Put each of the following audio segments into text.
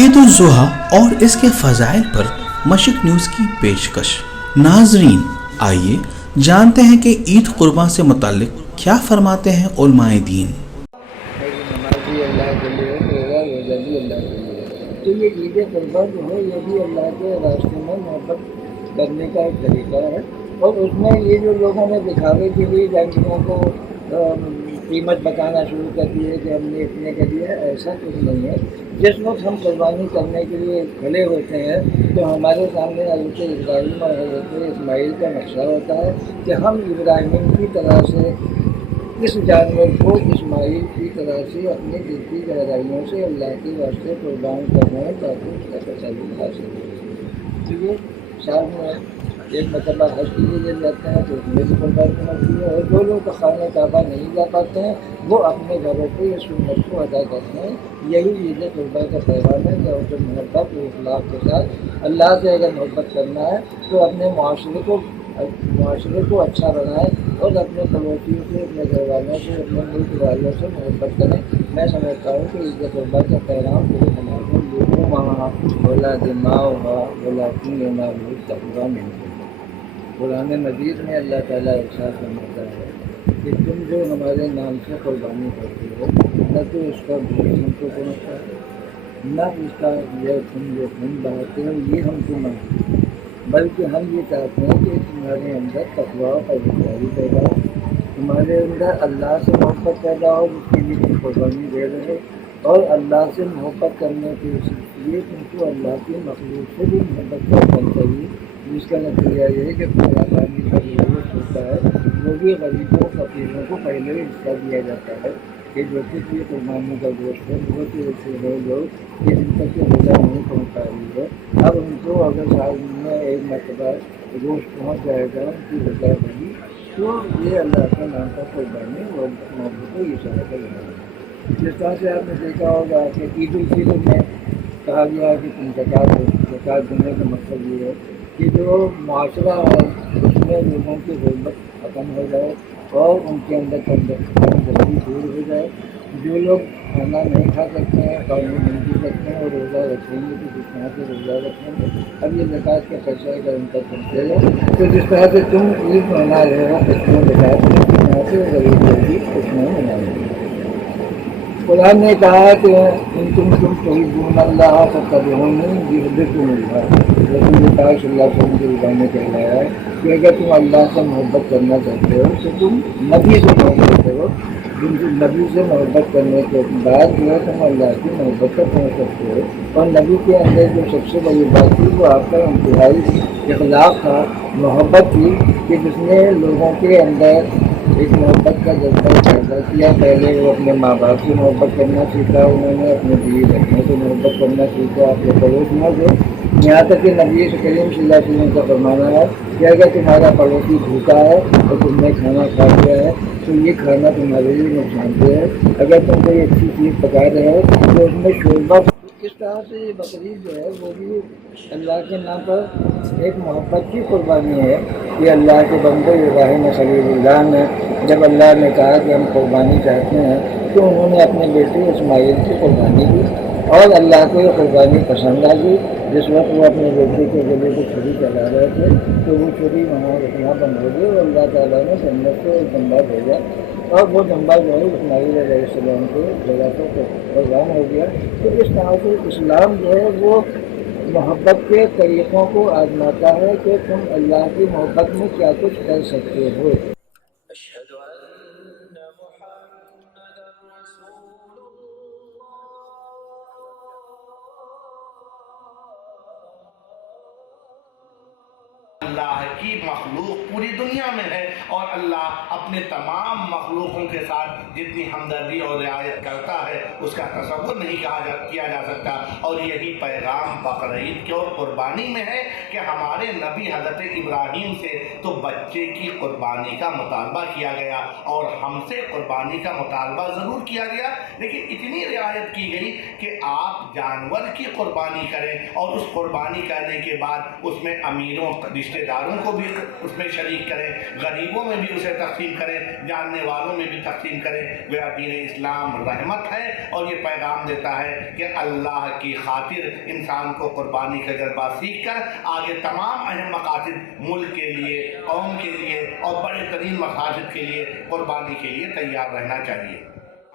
عید الاضحیٰ اور اس کے فضائل پر مشرق نیوز کی پیشکش۔ ناظرین، آئیے جانتے ہیں کہ عید قربان سے متعلق کیا فرماتے ہیں علماء دین۔ نمازی اللہ کے لیے، روزہ بھی اللہ کے لیے، تو یہ عید قربان جو ہے یہ بھی اللہ کے راستے میں محبت کرنے کا ایک طریقہ ہے، اور اس میں یہ جو لوگوں نے دکھاوے کے لیے جانوروں کو قیمت بتانا شروع کر دی ہے کہ ہم نے اتنے کا دیا ہے، ایسا کچھ نہیں ہے۔ جس وقت ہم قربانی کرنے کے لیے کھڑے ہوتے ہیں تو ہمارے سامنے حضرت ابراہیم اور حضرت اسماعیل کا نقشہ ہوتا ہے کہ ہم ابراہیم کی طرح سے اس جانور کو اسماعیل کی طرح سے اپنی دل کی گہرائیوں سے اللہ کے واسطے قربان کر رہے ہیں تاکہ اس کا تسلی حاصل ہو۔ تو یہ سال میں ایک مرتبہ حج کے لیے جاتے ہیں تو اس میں بھی قربانی ہوتی ہے، اور جو لوگ خانہ کعبہ نہیں جا پاتے ہیں وہ اپنے گھروں پہ یہ سنت کو ادا کرتے ہیں۔ یہی عید قربان کا پیغام ہے کہ اور محبت و اخلاق کے ساتھ اللہ سے اگر محبت کرنا ہے تو اپنے معاشرے کو اچھا بنائیں اور اپنے پڑوسیوں سے، اپنے گھر والوں سے، اپنے ملک والوں سے محبت کریں۔ میں سمجھتا ہوں کہ عید قربان کا پیغام پورے سماج میں لوگوں وہاں بولا دماغ ہوا بولا کی معلوم تقریبا نہیں۔ قرآن مجید میں اللہ تعالیٰ ارشاد فرماتا ہے کہ تم جو ہمارے نام سے قربانی کرتے ہو، نہ تو اس کا گوشت ہم کو پہنچتا ہے، نہ اس کا یہ تم جو خون بہاتے ہو یہ ہم کو منظور ہے، بلکہ ہم یہ چاہتے ہیں کہ تمہارے اندر تقویٰ اور پرہیزگاری پیدا ہو، تمہارے اندر اللہ سے محبت پیدا ہو جس کے لیے تم قربانی دے رہے، اور اللہ سے محبت کرنے کے لیے تم کو اللہ کی مخلوق سے بھی محبت کرنا چاہیے، جس کا نتیجہ یہ ہے کہ کھانا پانی کا ضرورت ہوتا ہے وہ بھی غریبوں فقیروں کو پہلے ہی حصہ دیا جاتا ہے کہ جو کچھ بھی قربانی کا گوشت ہے بہت ہی ایسے ہے لوگ کہ جن تک کہ غذا نہیں پہنچ پا رہی ہے، اب ان کو اگر سال میں ایک مرتبہ گوشت پہنچ جائے گا ان کی غذا ہوگی تو یہ اللہ کے نام کا قربانی اور محبت کو اشارہ کر رہا ہے۔ جس طرح سے آپ نے دیکھا ہوگا کہ عید الفطر میں کہا گیا ہے کہ تم زکوٰۃ دینے کا مقصد یہ ہے کہ جو معاشرہ ہے اس میں لوگوں کی غربت ختم ہو جائے اور ان کے اندر تنگی دور ہو جائے۔ جو لوگ کھانا نہیں کھا سکتے ہیں، پانی نہیں پی سکتے ہیں اور روزہ رکھیں گے تو جس طرح سے روزہ رکھیں گے، اب یہ زکوٰۃ کا خرچہ اگر ان تک پہنچے گا تو جس طرح سے تم عید منا رہے ہو اس میں زکوٰۃ میں اس طرح سے غریب لوگ بھی اس میں منائیں گے۔ قرآن نے کہا کہ ان تم تحبون اللہ فاتبعونی یحببکم اللہ۔ رسول پاک صلی اللہ علیہ وسلم کے زبان میں کہلایا ہے کہ اگر تم اللہ سے محبت کرنا چاہتے ہو تو تم نبی سے محبت کرو، نبی سے محبت کرنے کے بعد جو ہے تم اللہ کی محبت تک پہنچ سکتے ہو۔ اور نبی کے اندر جو سب سے بڑی بات تھی وہ آپ کا انتہائی اخلاق تھا، محبت تھی کہ جس نے لوگوں کے اندر ایک محبت کا جذبہ پیدا کیا۔ پہلے وہ اپنے ماں باپ سے محبت کرنا سیکھا، انہوں نے اپنے بیوی بچوں سے محبت کرنا سیکھا، اپنے پڑوسیوں سے، یہاں تک کہ نبی کریم صلی اللہ علیہ وسلم کا فرمانا ہے کہ اگر تمہارا پڑوسی بھوکا ہے اور تم نے کھانا کھا لیا ہے تو یہ کھانا تمہارے لیے نقصان دہ ہے، اگر تم کوئی اچھی چیز پکا رہے ہو تو اس میں شوربہ۔ اس طرح سے یہ بقرعید جو ہے وہ بھی اللہ کے نام پر ایک محبت کی قربانی ہے کہ اللہ کے بندے ابراہیم خلیل اللہ نے جب اللہ نے کہا کہ ہم قربانی چاہتے ہیں تو انہوں نے اپنے بیٹے اسماعیل کی قربانی دی، اور اللہ کو یہ قربانی پسند آ گئی۔ جس وقت وہ اپنے بیٹے کے گلے کو چھری چلا رہے تھے تو وہ چھری وہاں رکھنا بند ہو گئی اور اللہ تعالیٰ نے جنت سے ایک بندہ بھیجا، اور وہ بندہ جو ہے اسماعیل علیہ السلام کو جگہ پر قربان ہو گیا۔ تو اس طرح سے اسلام جو ہے وہ محبت کے طریقوں کو آزماتا ہے کہ تم اللہ کی محبت میں کیا کچھ کر سکتے ہو۔ اشہد ان محمد رسول اللہ کی مخلوق پوری دنیا میں ہے، اور اللہ اپنے تمام مخلوقوں کے ساتھ جتنی ہمدردی اور رعایت کرتا ہے اس کا تصور نہیں کیا جا سکتا۔ اور یہی پیغام بقرعید کی اور قربانی میں ہے کہ ہمارے نبی حضرت ابراہیم سے تو بچے کی قربانی کا مطالبہ کیا گیا اور ہم سے قربانی کا مطالبہ ضرور کیا گیا، لیکن اتنی رعایت کی گئی کہ آپ جانور کی قربانی کریں، اور اس قربانی کرنے کے بعد اس میں امیروں رشتہ رشتہ داروں کو بھی اس میں شریک کریں، غریبوں میں بھی اسے تقسیم کریں، جاننے والوں میں بھی تقسیم کریں۔ گویا دین اسلام رحمت ہے اور یہ پیغام دیتا ہے کہ اللہ کی خاطر انسان کو قربانی کا جذبہ سیکھ کر آگے تمام اہم مقاصد ملک کے لیے، قوم کے لیے اور بڑے ترین مقاصد کے لیے قربانی کے لیے تیار رہنا چاہیے۔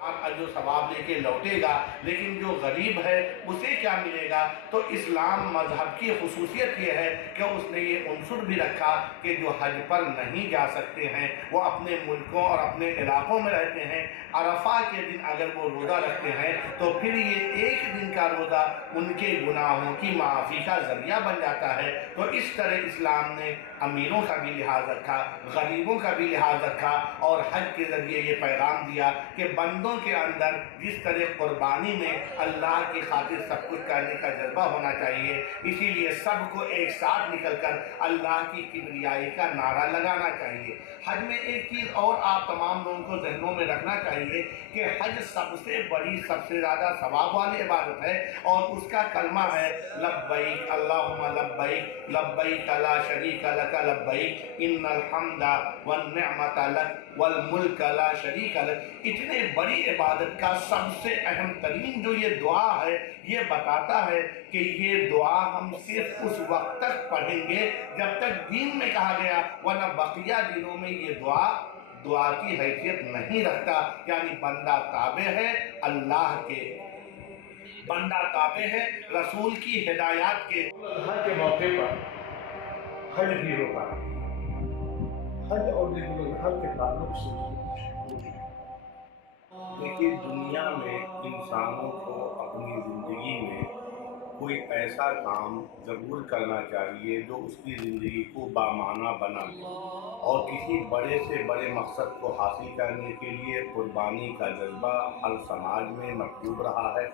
آپ اجر و ثواب لے کے لوٹے گا، لیکن جو غریب ہے اسے کیا ملے گا؟ تو اسلام مذہب کی خصوصیت یہ ہے کہ اس نے یہ عنصر بھی رکھا کہ جو حج پر نہیں جا سکتے ہیں، وہ اپنے ملکوں اور اپنے علاقوں میں رہتے ہیں، عرفہ کے دن اگر وہ روزہ رکھتے ہیں تو پھر یہ ایک دن کا روزہ ان کے گناہوں کی معافی کا ذریعہ بن جاتا ہے۔ تو اس طرح اسلام نے امیروں کا بھی لحاظ رکھا، غریبوں کا بھی لحاظ رکھا اور حج کے ذریعے یہ پیغام دیا کہ بندوں کے اندر جس طرح قربانی میں اللہ کی خاطر سب کچھ کرنے کا جذبہ ہونا چاہیے، اسی لیے سب کو ایک ساتھ نکل کر اللہ کی کبریائی کا نعرہ لگانا چاہیے۔ حج میں ایک چیز اور آپ تمام لوگوں کو ذہنوں میں رکھنا چاہیے کہ حج سب سے بڑی، سب سے زیادہ ثواب والی عبادت ہے اور اس کا کلمہ ہے لبیک اللہم لبیک لبیک لا شریک لک لبیک ان الحمد والنعمت لک والملک لا شریک لک۔ اتنے بڑی عبادت کا سب سے اہم ترین جو یہ دعا ہے، یہ بتاتا ہے کہ یہ دعا ہم صرف اس وقت تک پڑھیں گے جب تک دین میں کہا گیا، ورنہ بقیہ دنوں میں یہ دعا کی حیثیت نہیں رکھتا۔ یعنی بندہ تابع ہے اللہ کے، بندہ تابع ہے رسول کی ہدایات کے۔ حج کے موقع پر حج بھی ہوگا، حج اور حج کے تعلق سے لیکن دنیا میں انسانوں کو اپنی زندگی میں کوئی ایسا کام ضرور کرنا چاہیے جو اس کی زندگی کو بامعنی بنا دے، اور کسی بڑے سے بڑے مقصد کو حاصل کرنے کے لیے قربانی کا جذبہ ہر سماج میں مطلوب رہا ہے،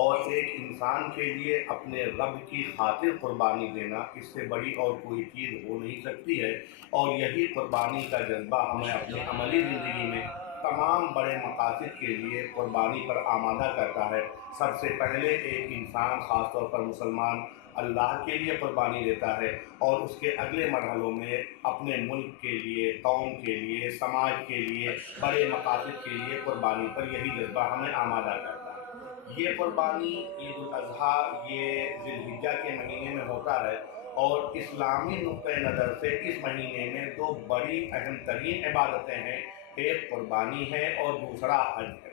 اور ایک انسان کے لیے اپنے رب کی خاطر قربانی دینا اس سے بڑی اور کوئی چیز ہو نہیں سکتی ہے۔ اور یہی قربانی کا جذبہ ہمیں اپنی عملی زندگی میں تمام بڑے مقاصد کے لیے قربانی پر آمادہ کرتا ہے۔ سب سے پہلے ایک انسان، خاص طور پر مسلمان، اللہ کے لیے قربانی دیتا ہے اور اس کے اگلے مرحلوں میں اپنے ملک کے لیے، قوم کے لیے، سماج کے لیے، بڑے مقاصد کے لیے قربانی پر یہی جذبہ ہمیں آمادہ کرتا ہے۔ یہ قربانی عید الاضحیٰ یہ ذی الحجہ کے مہینے میں ہوتا ہے، اور اسلامی نقطۂ نظر سے اس مہینے میں دو بڑی اہم ترین عبادتیں ہیں، ایک قربانی ہے اور دوسرا حج ہے۔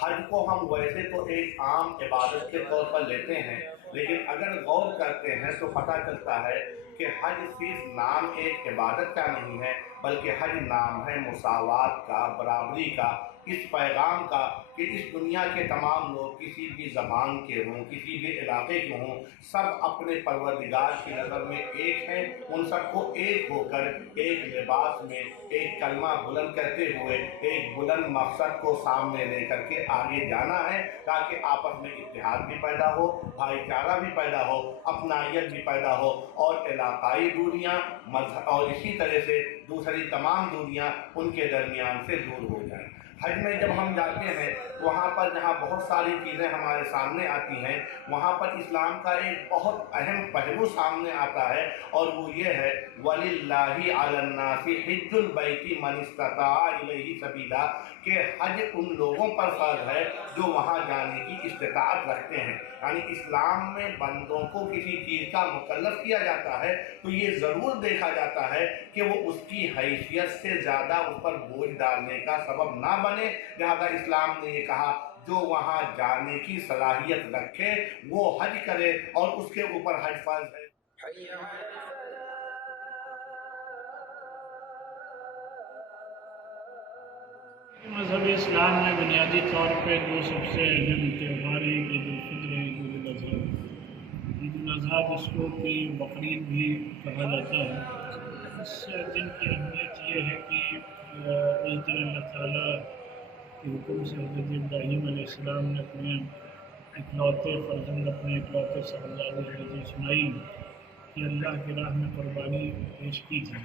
حج کو ہم ویسے تو ایک عام عبادت کے طور پر لیتے ہیں، لیکن اگر غور کرتے ہیں تو پتہ چلتا ہے کہ حج صرف نام ایک عبادت کا نہیں ہے، بلکہ حج نام ہے مساوات کا، برابری کا، اس پیغام کا کہ اس دنیا کے تمام لوگ کسی بھی زبان کے ہوں، کسی بھی علاقے کے ہوں، سب اپنے پروردگار کی نظر میں ایک ہیں۔ ان سب کو ایک ہو کر ایک لباس میں ایک کلمہ بلند کرتے ہوئے ایک بلند مقصد کو سامنے لے کر کے آگے جانا ہے، تاکہ آپس میں اتحاد بھی پیدا ہو، بھائی چارہ بھی پیدا ہو، اپنائیت بھی پیدا ہو، اور علاقائی دوریاں اور اسی طرح سے دوسری تمام دوریاں ان کے درمیان سے دور ہو جائیں۔ حج میں جب ہم جاتے ہیں وہاں پر جہاں بہت ساری چیزیں ہمارے سامنے آتی ہیں، وہاں پر اسلام کا ایک بہت اہم پہلو سامنے آتا ہے، اور وہ یہ ہے وَلِلَّهِ عَلَى النَّاسِ حِجُّ الْبَيْتِ مَنِ اسْتَطَاعَ إِلَيْهِ سَبِيلًا، کہ حج ان لوگوں پر فرض ہے جو وہاں جانے کی استطاعت رکھتے ہیں۔ یعنی اسلام میں بندوں کو کسی چیز کا مکلف کیا جاتا ہے تو یہ ضرور دیکھا جاتا ہے کہ وہ اس کی حیثیت سے زیادہ اس پر بوجھ ڈالنے کا سبب نہ بنے، لہذا اسلام نے یہ کہا جو وہاں جانے کی صلاحیت رکھے وہ حج کرے، اور اس کے اوپر حج فرض ہے۔ مذہب اسلام میں بنیادی طور پہ جو سب سے اہم تہوار ہے عید الفطر ہے، عید الاضحیٰ۔ عید الاضحیٰ جس کو کہ بقرعید بھی کہا جاتا ہے، اس دن کی اہمیت یہ ہے کہ اس دن اللہ تعالیٰ کے حکم سے حضرت ابراہیم علیہ السلام نے اپنے اکلوتے فرزند، اپنے اکلوتے صاحبزادے حضرت اسماعیل کی اللہ کی راہ میں قربانی پیش کی تھی،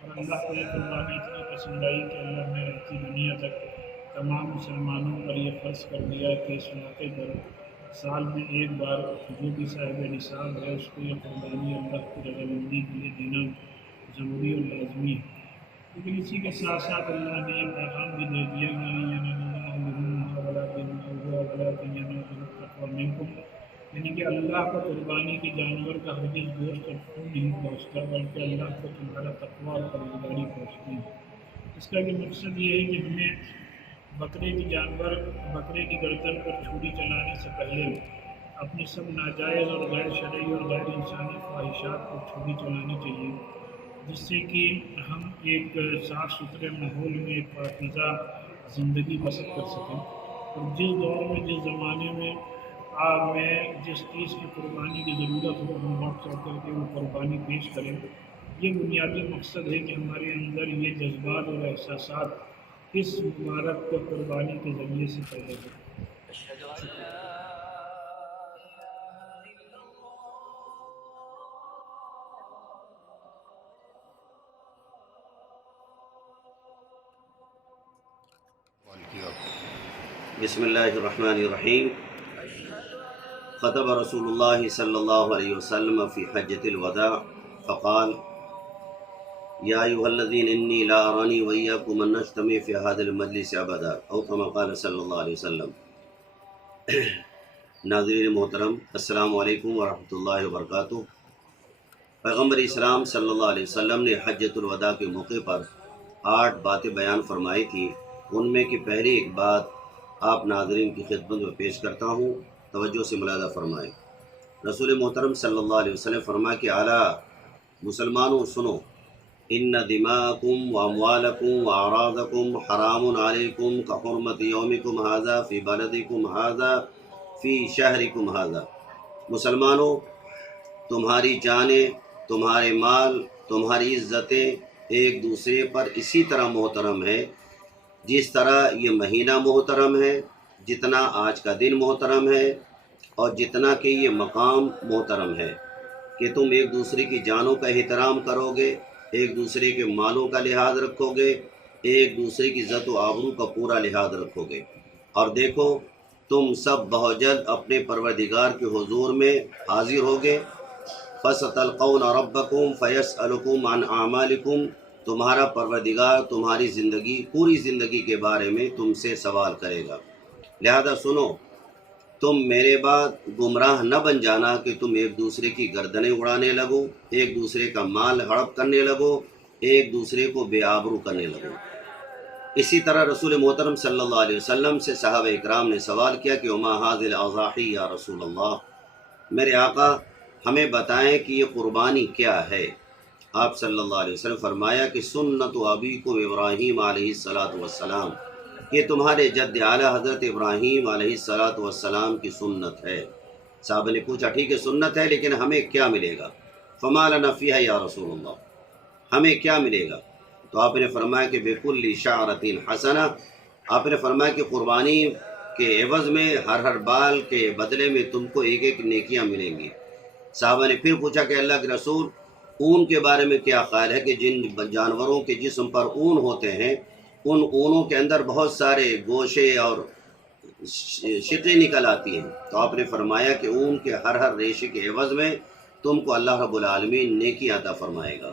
اور اللہ کو یہ قربانی اتنی پسند آئی کہ اللہ نے رہتی دنیا تک تمام مسلمانوں پر یہ فرض کر دیا کہ اس موقع پر سال میں ایک بار جو بھی صاحب نصاب ہے اس کو یہ قربانی اللہ کی رضامندی کے لیے دینا ضروری اور لازمی ہے۔ لیکن اسی کے ساتھ ساتھ اللہ نے یہ پیغام بھی دے دیا یعنی کہ اللہ کو قربانی کے جانور کا ہرگز گوشت اور خون نہیں پہنچتا، بلکہ اللہ کو تمہارا تقویٰ اور پرہیزگاری پہنچتی ہے۔ اس کا بھی مقصد یہ ہے کہ ہمیں بکرے کی گردن پر چھری چلانے سے پہلے اپنے سب ناجائز اور غیر شرعی اور غیر انسانی خواہشات پر چھری چلانی چاہیے، جس سے کہ ہم ایک صاف ستھرے ماحول میں ایک پاکیزہ زندگی بسر کر سکیں۔ اور جس دور میں جس زمانے میں جس چیز کی قربانی کی ضرورت ہو ہم بڑھ چڑھ کر کے وہ قربانی پیش کریں۔ یہ بنیادی مقصد ہے کہ ہمارے اندر یہ جذبات اور احساسات اس مبارک قربانی کے ذریعے سے پیدا کریں۔ بسم اللہ الرحمن الرحیم۔ خطب رسول اللہ صلی اللہ علیہ وسلم فی حجۃ الوداع فقال یا ایھا الذین انی لا ارانی وایاکم ان نجتمع فی ھذا المجلس ابدا او کما قال صلی اللہ علیہ وسلم۔ ناظرین محترم، السلام علیکم ورحمۃ اللہ وبرکاتہ۔ پیغمبر اسلام صلی اللہ علیہ وسلم نے حجۃ الوداع کے موقع پر 8 باتیں بیان فرمائی تھی۔ ان میں کی پہلی ایک بات آپ ناظرین کی خدمت میں پیش کرتا ہوں، توجہ سے ملاحظہ فرمائیں۔ رسول محترم صلی اللہ علیہ وسلم فرمایا کہ اعلیٰ مسلمانوں سنو، ان دماءکم و اموالکم و اعراضکم حرام علیکم کحرمت یومکم ھذا فی بلدکم ھذا فی شہرکم ھذا۔ مسلمانوں، تمہاری جانیں، تمہارے مال، تمہاری عزتیں ایک دوسرے پر اسی طرح محترم ہے جس طرح یہ مہینہ محترم ہے، جتنا آج کا دن محترم ہے، اور جتنا کہ یہ مقام محترم ہے کہ تم ایک دوسرے کی جانوں کا احترام کرو گے، ایک دوسرے کے مالوں کا لحاظ رکھو گے، ایک دوسرے کی عزت و آبرو کا پورا لحاظ رکھو گے۔ اور دیکھو، تم سب بہت جلد اپنے پروردگار کے حضور میں حاضر ہوگے۔ فَسَتَلْقَوْنَ رَبَّكُمْ فَيَسْأَلُكُمْ عَنْ أَعْمَالِكُمْ۔ تمہارا پروردگار تمہاری پوری زندگی کے بارے میں تم سے سوال کرے گا۔ لہذا سنو، تم میرے بعد گمراہ نہ بن جانا کہ تم ایک دوسرے کی گردنیں اڑانے لگو، ایک دوسرے کا مال ہڑپ کرنے لگو، ایک دوسرے کو بے آبرو کرنے لگو۔ اسی طرح رسول محترم صلی اللہ علیہ وسلم سے صحابہ اکرام نے سوال کیا کہ وما ھذی الاضاحی یا رسول اللہ، میرے آقا ہمیں بتائیں کہ یہ قربانی کیا ہے۔ آپ صلی اللہ علیہ وسلم فرمایا کہ سنت ابیکم ابراہیم علیہ الصلاۃ والسلام، یہ تمہارے جد اعلیٰ حضرت ابراہیم علیہ الصلاۃ والسلام کی سنت ہے۔ صحابہ نے پوچھا ٹھیک ہے سنت ہے، لیکن ہمیں کیا ملے گا؟ فما لنا فیہا یا رسول اللہ، ہمیں کیا ملے گا؟ تو آپ نے فرمایا کہ بکل شعرۃ حسنہ، آپ نے فرمایا کہ قربانی کے عوض میں ہر بال کے بدلے میں تم کو ایک ایک نیکیاں ملیں گی۔ صحابہ نے پھر پوچھا کہ اللہ کے رسول، اون کے بارے میں کیا خیال ہے کہ جن جانوروں کے جسم پر اون ہوتے ہیں ان اونوں کے اندر بہت سارے گوشے اور شقیں نکل آتی ہیں؟ تو آپ نے فرمایا کہ اون کے ہر ریشے کے عوض میں تم کو اللہ رب العالمین نیکی عطا فرمائے گا۔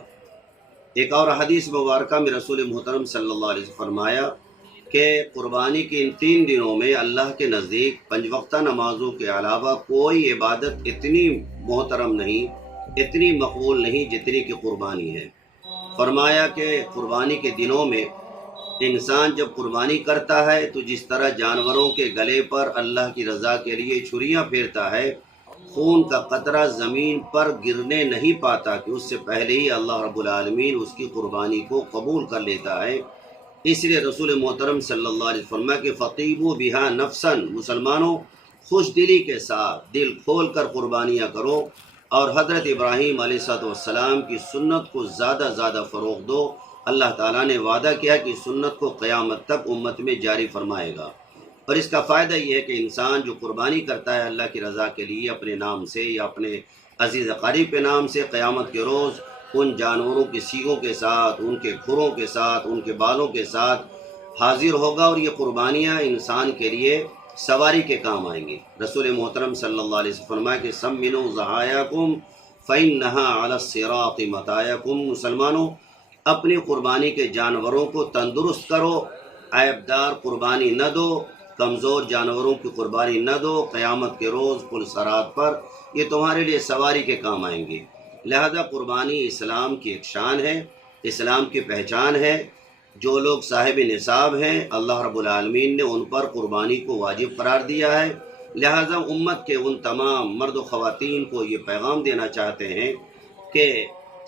ایک اور حدیث مبارکہ میں رسول محترم صلی اللہ علیہ وسلم فرمایا کہ قربانی کے ان 3 دنوں میں اللہ کے نزدیک 5 وقتہ نمازوں کے علاوہ کوئی عبادت اتنی محترم نہیں، اتنی مقبول نہیں جتنی کہ قربانی ہے۔ فرمایا کہ قربانی کے دنوں میں انسان جب قربانی کرتا ہے تو جس طرح جانوروں کے گلے پر اللہ کی رضا کے لیے چھریاں پھیرتا ہے، خون کا قطرہ زمین پر گرنے نہیں پاتا کہ اس سے پہلے ہی اللہ رب العالمین اس کی قربانی کو قبول کر لیتا ہے۔ اس لیے رسول محترم صلی اللہ علیہ وسلم فرمایا کہ فطیبوا بہا نفسا، مسلمانوں خوش دلی کے ساتھ دل کھول کر قربانیاں کرو، اور حضرت ابراہیم علیہ السلام کی سنت کو زیادہ فروغ دو۔ اللہ تعالیٰ نے وعدہ کیا کہ سنت کو قیامت تک امت میں جاری فرمائے گا۔ اور اس کا فائدہ یہ ہے کہ انسان جو قربانی کرتا ہے اللہ کی رضا کے لیے اپنے نام سے یا اپنے عزیز قریب کے نام سے، قیامت کے روز ان جانوروں کی سیگوں کے ساتھ، ان کے کھروں کے ساتھ، ان کے بالوں کے ساتھ حاضر ہوگا، اور یہ قربانیاں انسان کے لیے سواری کے کام آئیں گے۔ رسول محترم صلی اللہ علیہ وسلم فرمایا کہ سمنوا ضحایاکم فإنها علی الصراط مطایاکم۔ مسلمانوں اپنی قربانی کے جانوروں کو تندرست کرو، عیبدار قربانی نہ دو، کمزور جانوروں کی قربانی نہ دو، قیامت کے روز پل صراط پر یہ تمہارے لیے سواری کے کام آئیں گے۔ لہذا قربانی اسلام کی ایک شان ہے، اسلام کی پہچان ہے۔ جو لوگ صاحب نصاب ہیں اللہ رب العالمین نے ان پر قربانی کو واجب قرار دیا ہے۔ لہذا امت کے ان تمام مرد و خواتین کو یہ پیغام دینا چاہتے ہیں کہ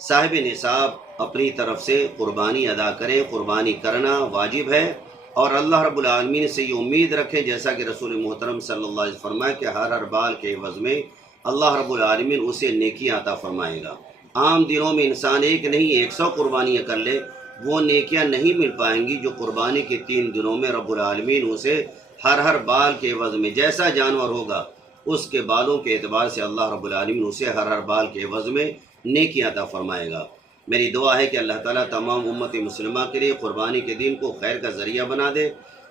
صاحب نصاب اپنی طرف سے قربانی ادا کریں، قربانی کرنا واجب ہے، اور اللہ رب العالمین سے یہ امید رکھیں جیسا کہ رسول محترم صلی اللہ علیہ وسلم فرمایا کہ ہر بال کے عوض میں اللہ رب العالمین اسے نیکیاں عطا فرمائے گا۔ عام دنوں میں انسان ایک نہیں 100 قربانیاں کر لے، وہ نیکیاں نہیں مل پائیں گی جو قربانی کے 3 دنوں میں رب العالمین اسے ہر بال کے عوض میں، جیسا جانور ہوگا اس کے بالوں کے اعتبار سے اللہ رب العالمین اسے ہر بال کے عوض میں نیکیاں عطا فرمائے گا۔ میری دعا ہے کہ اللہ تعالیٰ تمام امت مسلمہ کے لیے قربانی کے دن کو خیر کا ذریعہ بنا دے،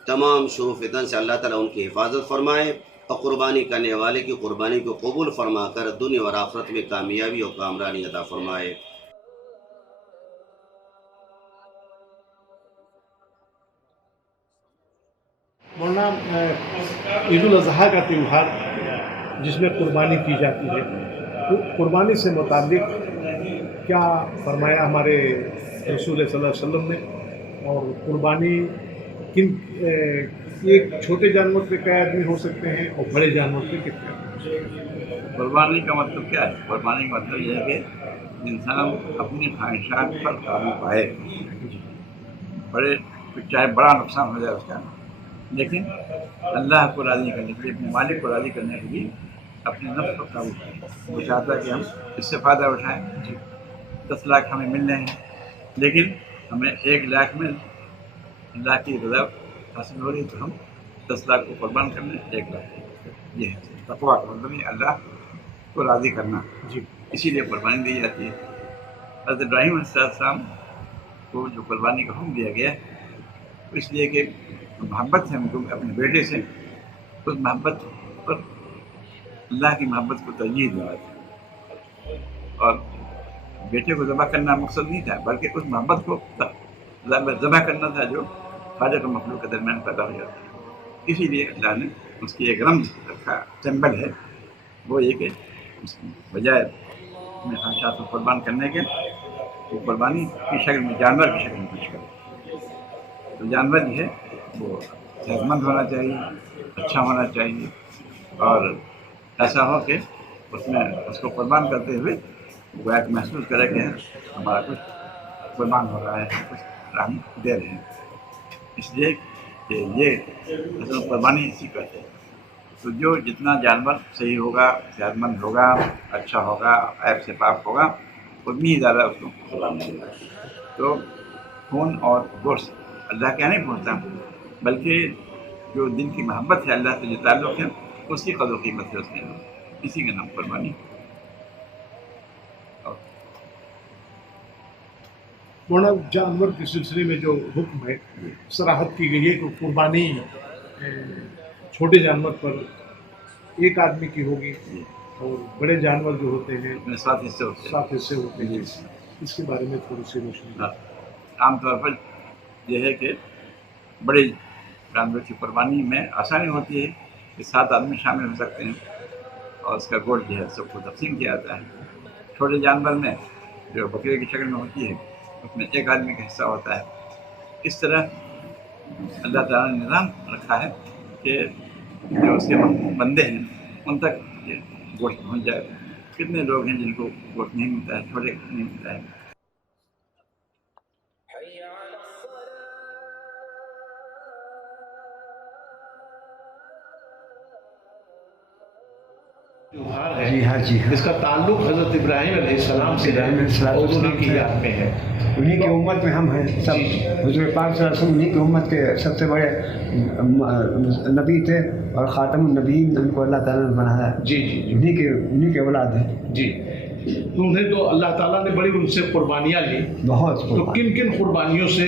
تمام شرور و فتن سے اللہ تعالیٰ ان کی حفاظت فرمائے، اور قربانی کرنے والے کی قربانی کو قبول فرما کر دنیا اور آخرت میں کامیابی اور کامرانی عطا فرمائے۔ مولانا عید الاضحیٰ کا تیوہار جس میں قربانی کی جاتی ہے، تو قربانی سے متعلق کیا فرمایا ہمارے رسول صلی اللہ علیہ وسلم نے، اور قربانی کن ایک چھوٹے جانور پہ کیا آدمی ہو سکتے ہیں اور بڑے جانور پہ کتنے آدمی؟ قربانی کا مطلب کیا ہے؟ قربانی کا مطلب یہ ہے کہ انسان اپنی خواہشات پر قابو پائے، بڑے چاہے بڑا نقصان ہو جائے اس کا، لیکن اللہ کو راضی کرنے کے لیے، اپنے مالک کو راضی کرنے کے لیے اپنے نفس پر قابو پائے۔ وہ چاہتا ہے کہ ہم اس سے فائدہ اٹھائیں، 10 لاکھ ہمیں مل رہے ہیں، لیکن ہمیں 1 لاکھ میں اللہ کی رضا حاصل ہو رہی، تو ہم 10 لاکھ کو قربان کر لیں، 1 لاکھ۔ یہ ہے تقویٰ کا مطلب ہے اللہ کو راضی کرنا، اسی لیے قربانی دی جاتی ہے۔ حضرت ابراہیم علیہ السلام کو جو قربانی کا حکم دیا گیا ہے، اس لیے کہ محبت ہے ان کو اپنے بیٹے سے، اس محبت پر اللہ کی محبت کو ترجیح دیا تھا، اور بیٹے کو ذبح کرنا مقصد نہیں تھا، بلکہ اس محبت کو ذبح کرنا تھا جو خالق و مخلوق کے درمیان پیدا ہو جاتا ہے۔ اسی لیے اللہ نے اس کی ایک رمز رکھا، سمبل ہے، وہ یہ کہ اس کی بجائے اپنے خواہشات کو قربان کرنے کے وہ قربانی کی شکل میں، جانور کی شکل میں پیش کرے۔ تو جانور جو ہے وہ صحت مند ہونا چاہیے، اچھا ہونا چاہیے، اور ایسا ہو کہ اس میں اس کو قربان کرتے ہوئے گویا کہ محسوس کرے کہ ہمارا کچھ قربان ہو رہا ہے، کچھ ہم دے رہے ہیں۔ اس لیے کہ یہ اصل قربانی اسی کہتے ہیں۔ تو جو جتنا جانور صحیح ہوگا، صحت مند ہوگا، اچھا ہوگا، عیب سے پاک ہوگا، اتنی ہی زیادہ اس کو قربان ملے گا۔ تو خون اور گوشت اللہ کے نہیں پہنچتا، بلکہ جو دل کی محبت ہے اللہ سے جو تعلق ہے، اس کی قدر و قیمت ہے اس میں، اسی کا نام قربانی۔ مولانا جانور کے سلسلے میں جو حکم ہے، صراحت کی گئی ہے کہ قربانی چھوٹے جانور پر 1 آدمی کی ہوگی، اور بڑے جانور جو ہوتے ہیں 7 حصے ہوتے ہیں۔ 7 حصے ہوتے ہیں۔ اس کے بارے میں تھوڑی سی روشنی۔ عام طور پر یہ ہے کہ بڑے جانور کی قربانی میں آسانی ہوتی ہے کہ 7 آدمی شامل ہو سکتے ہیں، اور اس کا گوشت جو ہے سب کو تقسیم کیا جاتا ہے۔ چھوٹے جانور میں جو بکرے کی شکل میں ہوتی ہے، اس میں 1 آدمی کا حصہ ہوتا ہے۔ اس طرح اللہ تعالیٰ نے نظام رکھا ہے کہ جو اس کے بندے ہیں ان تک یہ گوشت پہنچ جائے۔ کتنے لوگ ہیں جن کو گوشت نہیں ملتا ہے، چھوٹے نہیں ملتا ہے۔ جی ہاں جی ہاں، اس کا تعلق حضرت ابراہیم علیہ السلام سے اور انہیں کی یاد میں ہے۔ انہیں کی امت میں ہم ہیں سب، حضور پاک صلی اللہ علیہ وسلم انہیں کی امت کے سب سے بڑے نبی تھے، اور خاتم النبیین ان کو اللہ تعالیٰ نے بنایا ہے۔ جی جی جی انہیں کے اولاد ہیں۔ جی، انہیں تو اللہ تعالیٰ نے بڑی ان سے قربانیاں لی، بہت تو کن کن قربانیوں سے